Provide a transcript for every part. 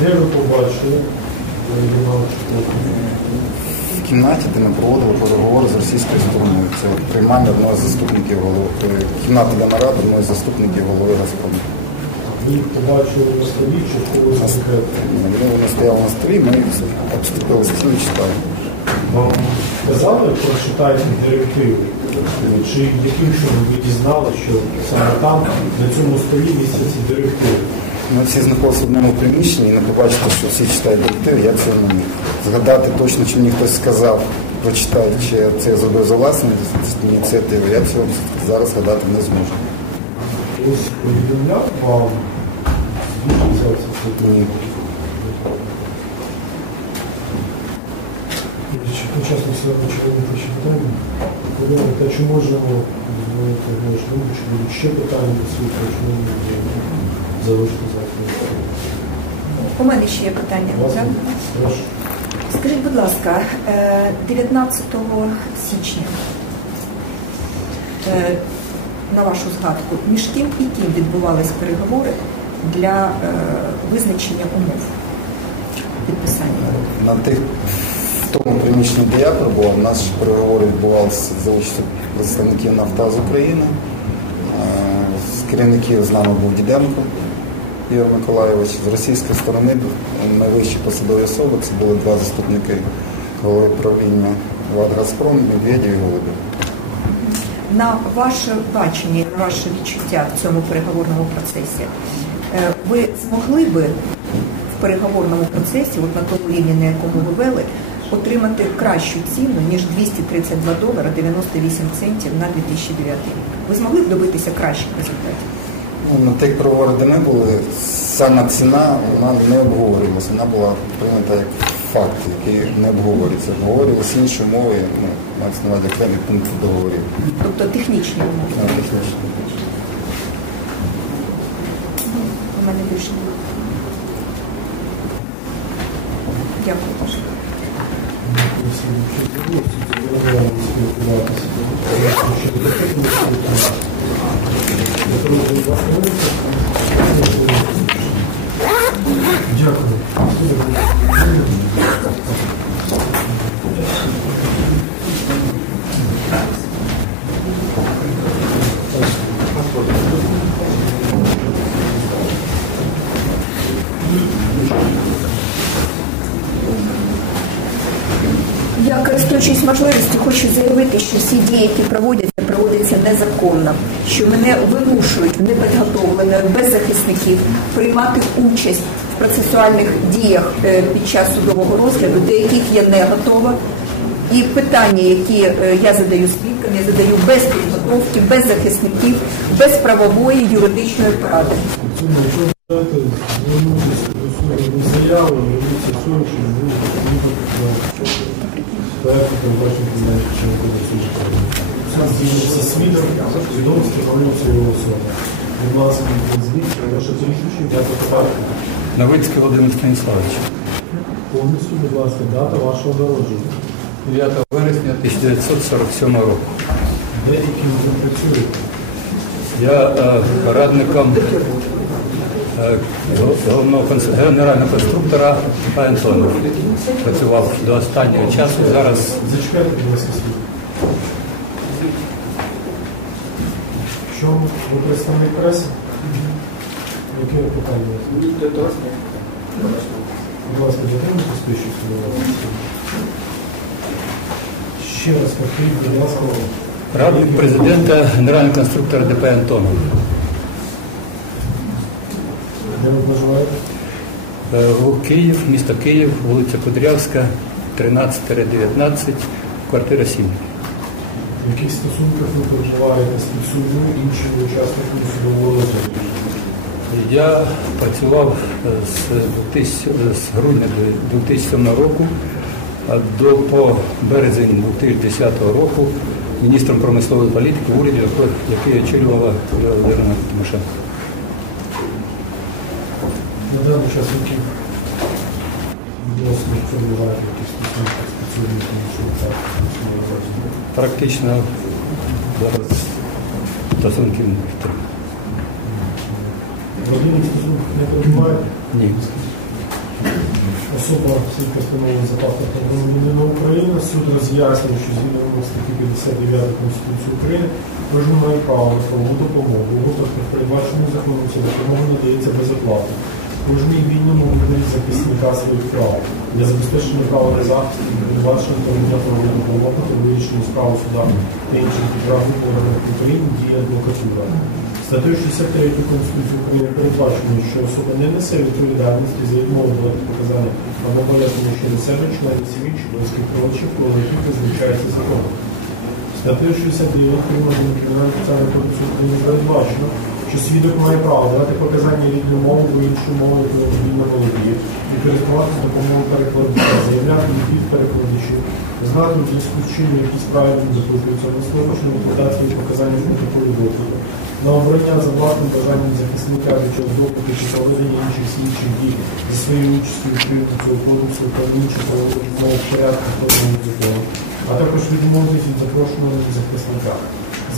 Де ви побачили? В кімнаті, де ми проводили переговори з російською стороною. Це приймання одного з заступників голови е, кімната для нарад одного з заступників голови Газпрому. Ви побачили на столі чи в когось конкретно? Вони вони стояли на столі, ми обступили стіл і читали. Вам казали, прочитайте директиви? Чи яким чином ви дізнали, що саме там, на цьому столі містяться директиви? Ми всі знаходилися в одному приміщенні і не побачити, що всі читають директиви, я цього не міг. Згадати точно, чи мені хтось сказав, прочитай, чи я це зробив за власну ініціативу, я цього зараз згадати не зможу. Ось повідомляв вам, Ні. Чи учасник сьогодні чоловіка ще питання? Володимир, та чи можемо чи будуть ще питання до світу, чи ми залишити? У мене ще є питання. Так? прошу. Скажіть, будь ласка, е, 19 січня, е, на вашу згадку, між ким і ким відбувались переговори для е, визначення умов підписання? На тих, в тому приміщенні, де я перебував, наші переговори відбувалися за участю представників Нафтаз України. Е, З керівників з нами був Діденко Ігор Миколайович. З російської сторони найвищі посадові особи, це були два заступники голови правління ВАД «Газпром», Медведєв і Голубів. На ваше бачення, на ваше відчуття в цьому переговорному процесі, е, ви змогли би в переговорному процесі, от на тому рівні, на якому ви вели, отримати кращу ціну, ніж 232 долара 98 центів на 2009 рік? Ви змогли б добитися кращих результатів? Ну, На тих переговорах, де ми були, сама ціна вона не обговорювалася, вона була прийнята як факт, який не обговорюється. Обговорювалися інші умови, ну, мається на увазі окремі пункти договорів. Тобто технічні умови? Ну, технічно. У мене більше немає. Дякую дуже. Якщо 이제 Я користуючись можливістю, хочу заявити, що всі дії, які проводяться, проводяться незаконно, що мене вимушують непідготовлених, без захисників приймати участь в процесуальних діях е, під час судового розгляду, до яких я не готова. І питання, які е, я задаю свідкам, я задаю без підготовки, без захисників, без правової юридичної поради. Звернутися проєкту передбачено кримінальних чином кодексу України. Це свідок, відомості правильності його особи. Будь ласка, звідки, ваше прізвище, дата фотографії. Новицький Володимир Станіславович. Повністю, будь ласка, дата вашого народження. 9 вересня 1947 року. Де і ким ви працюєте? Я е, радником головного генерального конструктора Антонов. Працював до останнього часу. Зараз Зачекайте, будь ласка. Що ви представник преси? Яке питання? Будь ласка, дотримуйтесь тиші судового. Ще раз повторіть, будь ласка, радник президента, генеральний конструктор ДП Антонов. Де ви проживаєте? Е, Київ, місто Київ, вулиця Кудрявська, 13-19, квартира 7. В яких стосунках ви перебуваєте з підсудними іншими учасниками судового розгляду? Я працював е, з, 2000 з грудня 2007 року до по березень 2010 року міністром промислової політики в уряді, який очолювала Володимира Тимошенко. На даний час які відносини перебуваєте в яких стосунках з підсудниками іншого учасниками судового розгляду? Практично зараз стосунків родинних стосунках не перебуваєте? ні. Особа свідка встановлена за паспортом громадянина України. Суд роз'яснює, що згідно вимог статті 59 Конституції України кожен має право на правову допомогу. У випадках передбачених законом ця допомога надається безоплатно. Кожній вільному видають захисника своїх прав для забезпечення права на захист і передбачення та надання правової та вирішення справ у судах та інших державних органах України діє адвокатура. Статтею 63 Конституції України передбачено, що особа не несе відповідальності за відмову давати показання або пояснення щодо себе, членів сім'ї чи близьких родичів, коли яких визначається законом. Статтею 69 Кримінального кримінального процесуального кодексу України передбачено, що свідок має право давати показання рідною мовою або іншою мовою, якою вільно володіє, і користуватися допомогою перекладача, заявляти від перекладачів, знати у зв'язку з чим які справи він запитується, висловлювати депутатські показання протоколу допиту, на обрання за власним бажанням захисника від чого допиту чи проведення інших слідчих дій за своєю участю відповідно цього кодексу та інших мов порядку законом, а також відмовитись від запрошеного захисника.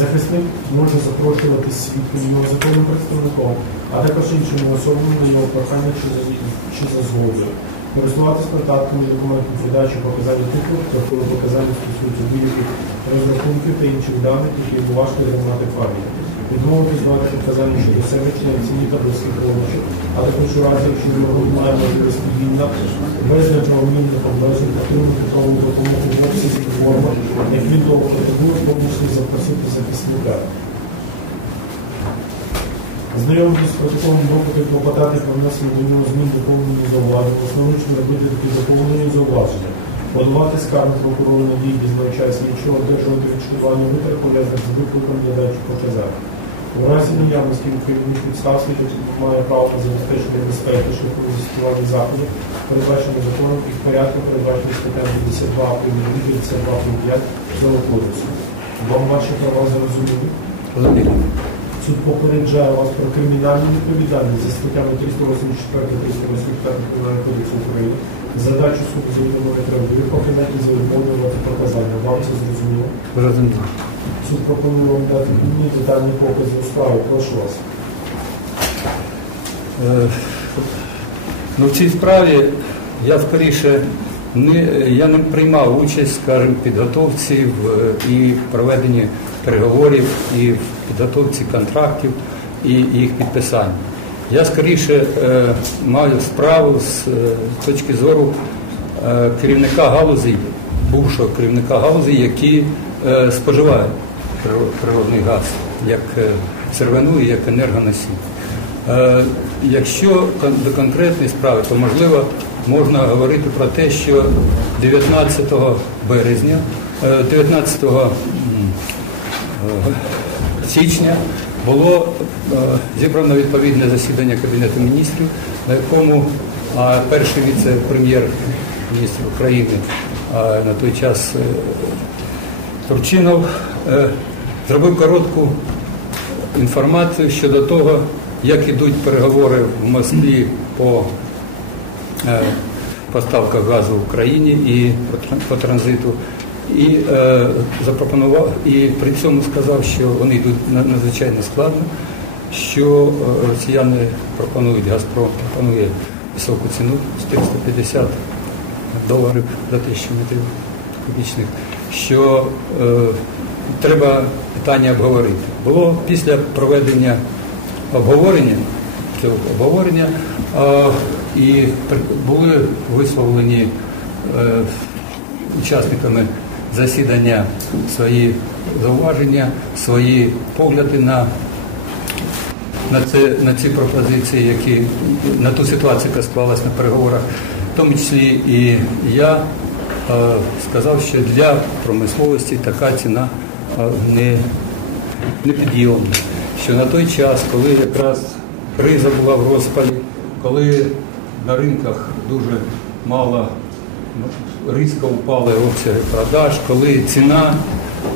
Захисник може запрошувати свідком його законним представником, а також іншими особами на його прохання чи за, згодою. Користуватися контактами і документом видачі показання типу, коли показання стосуються будь-яких розрахунків та інших даних, які важко займати пам'ять. Відмовитись давати показання щодо себе, сім'ї та близьких родичів, а також у разі, якщо його немає можливості вільна, без неправомірних обмежень, отримати правову допомогу в обсязі і формах, він того повністю запросити захисника. Знайомитись з протоколом допиту клопотати про внесення до нього змін доповнення зауваження, основнично робити такі доповнені зауваження, подавати скаргу прокурору на дії дізнавача слідчого, одержувати відшкодування витрат пов'язаних з викликом для дачі показань. У разі наявності відповідних підстав свідок має право на забезпечення безпеки шляхом застосування заходів, передбачених законом і в порядку, передбачених статтями 52 прим. 52 прим. 5 цього кодексу. Вам ваші права зрозуміли? Розумію. Суд попереджає вас про кримінальну відповідальність за статтями 384-385 Кримінального кодексу України. Задачу суду заявленої треба ви показати за відмовлювати показання. Вам це зрозуміло? Розумію. Суд пропонує вам дати мені детальні покази у справі. Прошу вас. Е, Ну, в цій справі я скоріше не, я не приймав участь, скажімо, в підготовці в, і проведенні переговорів, і в підготовці контрактів, і їх підписанні. Я скоріше е, маю справу з е, точки зору керівника галузі, бувшого керівника галузі, споживають приро- природний газ як е, сировину і як енергоносій. Е, Якщо до конкретної справи, то можливо можна говорити про те, що 19 березня, е, 19 е, січня було зібрано відповідне засідання Кабінету міністрів, на якому перший віце-прем'єр-міністр України на той час Турчинов зробив коротку інформацію щодо того, як ідуть переговори в Москві по е, поставках газу в Україні і по по транзиту. І е, запропонував, і при цьому сказав, що вони йдуть надзвичайно складно, що е, росіяни пропонують, Газпром пропонує високу ціну 450 доларів за тисячу метрів кубічних, що е, треба питання обговорити. Було після проведення обговорення, цього обговорення, і були висловлені е, учасниками засідання свої зауваження, свої погляди на на, це, на ці пропозиції, які на ту ситуацію, яка склалась на переговорах, в тому числі і я е, сказав, що для промисловості така ціна не, не підйомна. Що на той час, коли якраз криза була в розпалі, коли на ринках дуже мало ну, різко впали обсяги продаж, коли ціна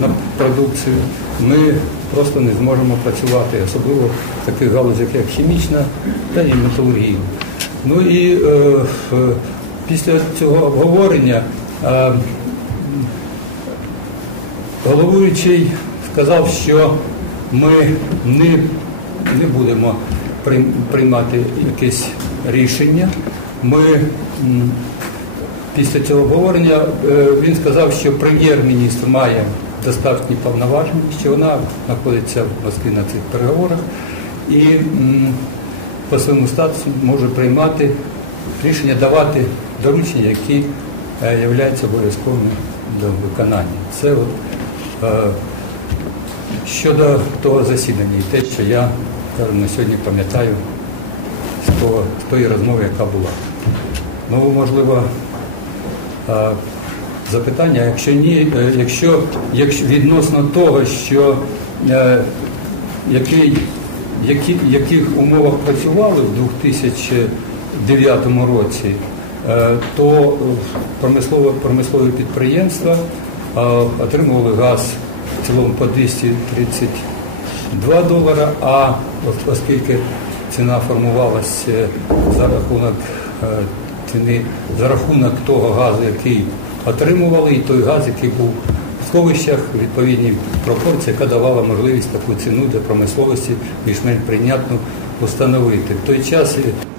на продукцію, ми просто не зможемо працювати, особливо в таких галузях, як хімічна та і металургійна. Ну і е, е, після цього обговорення е, головуючий сказав, що ми не, не будемо приймати якесь рішення. Ми після цього обговорення е, він сказав, що прем'єр-міністр має достатні повноваження, що вона знаходиться в Москві на цих переговорах і по своєму статусу може приймати рішення, давати доручення, які е, являються обов'язковими до виконання. Це от, щодо того засідання і те, що я на сьогодні пам'ятаю з, тої розмови, яка була. Ну, можливо, е, запитання, якщо ні, е, якщо, якщо відносно того, що е, який, які, яких умовах працювали в 2009 році, е, то е, промислове, промислові підприємства е, отримували газ в цілому по 232 долара, а оскільки ціна формувалася за рахунок е, ціни, за рахунок того газу, який отримували, і той газ, який був в сховищах, відповідній пропорції, яка давала можливість таку ціну для промисловості більш-менш прийнятну установити. В той час,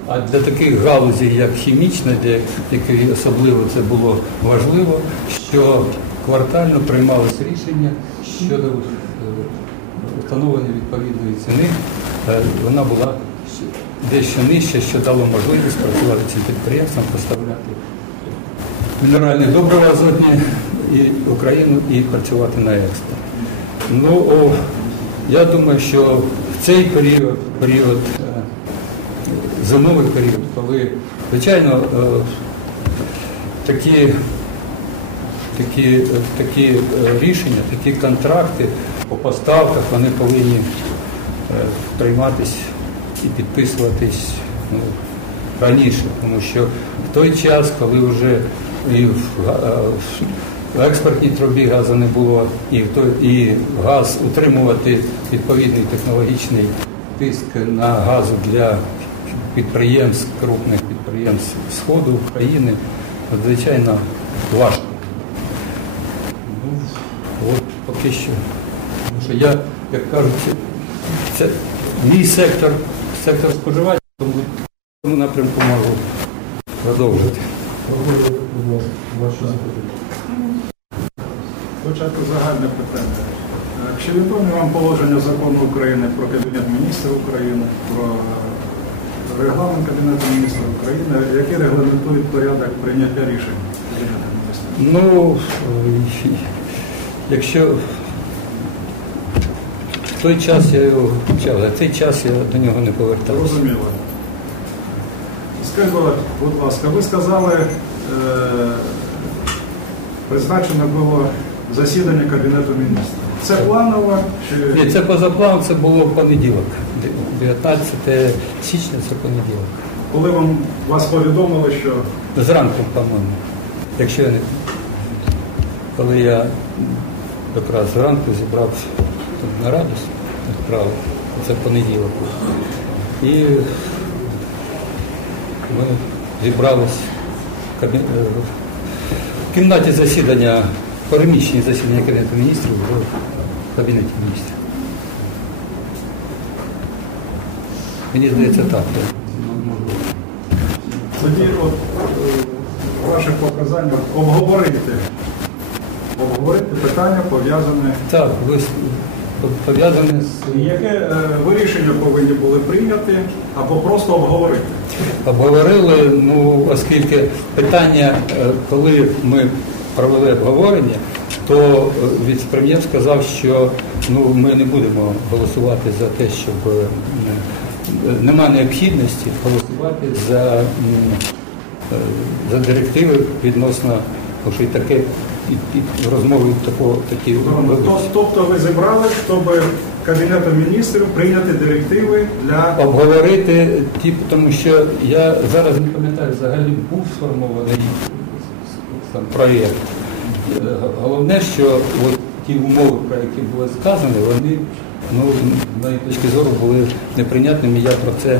а для таких галузей, як хімічна, для яких особливо це було важливо, що квартально приймалось рішення щодо е, встановлення відповідної ціни. Е, Вона була дещо нижча, що дало можливість працювати цим підприємствам, поставляти мінеральні добрива азотні і Україну і працювати на експорт. Ну, о, я думаю, що в цей період, період е, зимовий період, коли, звичайно, такі, такі, е, такі е, рішення, такі контракти по поставках, вони повинні е, прийматись і підписуватись ну, раніше, тому що в той час, коли вже і в, в експортній трубі газу не було, і, в той, і газ утримувати відповідний технологічний тиск на газу для підприємств, крупних підприємств Сходу України, надзвичайно важко. Ну, от поки що. Тому що я, як кажуть, це мій сектор, сектор споживання, тому в цьому напрямку можу продовжити. Спочатку загальне питання. Чи відомі вам положення закону України про Кабінет міністрів України, про регламент Кабінету міністрів України, які регламентують порядок прийняття рішень Кабінету міністрів? Ну, е, якщо в той час я його вчав, а в цей час я до нього не повертався. Зрозуміло. Скажіть, будь ласка, ви сказали, е, призначено було засідання Кабінету міністрів. Це планово чи Ні, це позаплан, це було в понеділок. 19 січня це понеділок. коли вам вас повідомили, що Зранку, по-моєму. Якщо я не. Коли я якраз зранку зібрав на радість, відправив, це понеділок. І ми зібрались в е, кімнаті засідання, переміщені засідання Кабінету міністрів в кабінеті міністрів. Мені здається так. Тоді е, в обговорити, обговорити питання пов'язане. Так, ви пов'язані з Яке е, ви рішення повинні були прийняти або просто обговорити? обговорили, ну, оскільки питання, е, коли ми провели обговорення, то е, віце-прем'єр сказав, що ну, ми не будемо голосувати за те, щоб нема необхідності голосувати за, за директиви відносно, тому що і таке і, і розмови такого такі Тобто ви зібрали, щоб Кабінетом міністрів прийняти директиви для обговорити ті, тому що я зараз не пам'ятаю, взагалі був сформований там проєкт. Е, Головне, що от ті умови, про які було сказано, вони ну, моєї точки зору були неприйнятними. Я про це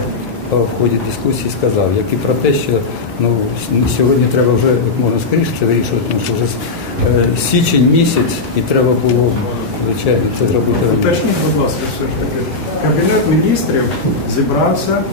в ході дискусії сказав, як і про те, що ну, сьогодні треба вже як можна скоріше вирішувати, тому що вже е, січень місяць і треба було, звичайно, це зробити уточніть, будь ласка, все ж таки. Кабінет міністрів зібрався